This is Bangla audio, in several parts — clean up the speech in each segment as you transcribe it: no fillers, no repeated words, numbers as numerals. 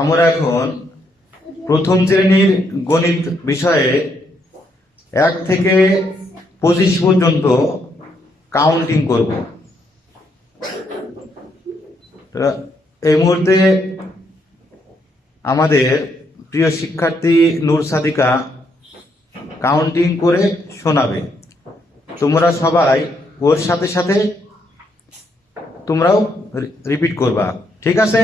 আমরা এখন প্রথম শ্রেণীর গণিত বিষয়ে 1 থেকে 25 পর্যন্ত কাউন্টিং করব। এই মুহূর্তে আমাদের প্রিয় শিক্ষার্থী নূর সাদিকা কাউন্টিং করে শোনাবে। তোমরা সবাই ওর সাথে সাথে তোমরাও রিপিট করবা, ঠিক আছে?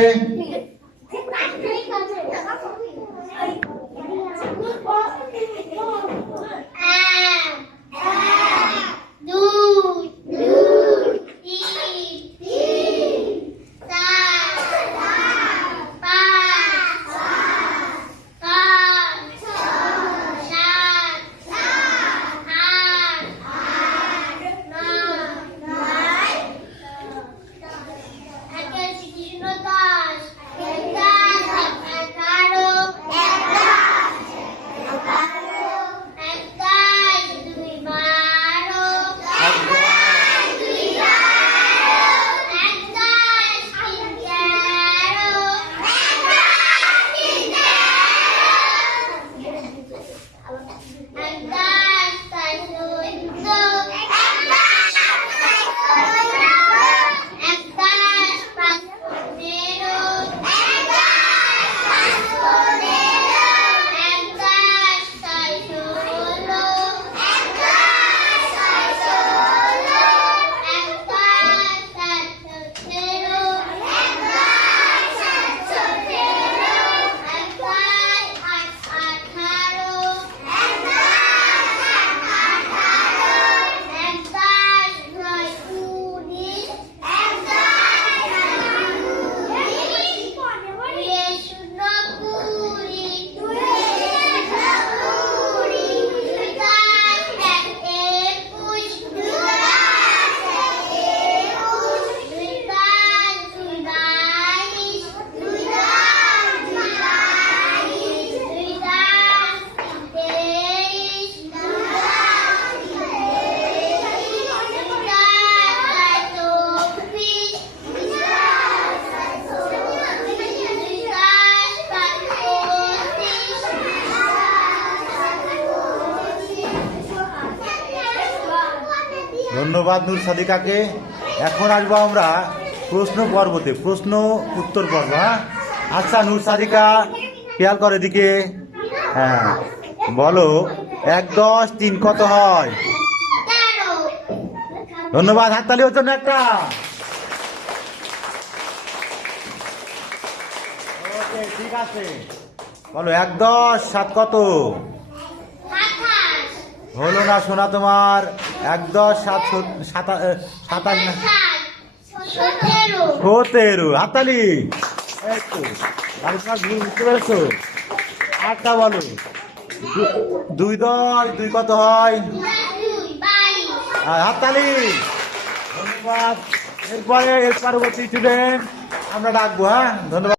ধন্যবাদ নূর সাদিকাকে। এখন আসবো আমরা প্রশ্ন পর্বতে, প্রশ্ন উত্তর পর্ব। আচ্ছা নূর সাদিকা, খেয়াল করে দিকে। হ্যাঁ, বলো 1, 10, 3 কত হয়? ধন্যবাদ, হাততালি ওর জন্য একটা। ওকে, ঠিক আছে। বলো 1, 10, 7 কত? হলো না শোনা তোমার। 1, 10, 7, 27 না, 17। হাততালি। বুঝতে পেরেছো? আটটা বলো। 2, 10, 2 কত হয়? হাততালি। ধন্যবাদ। এর পরবর্তী স্টুডেন্ট আমরা ডাকবো। হ্যাঁ, ধন্যবাদ।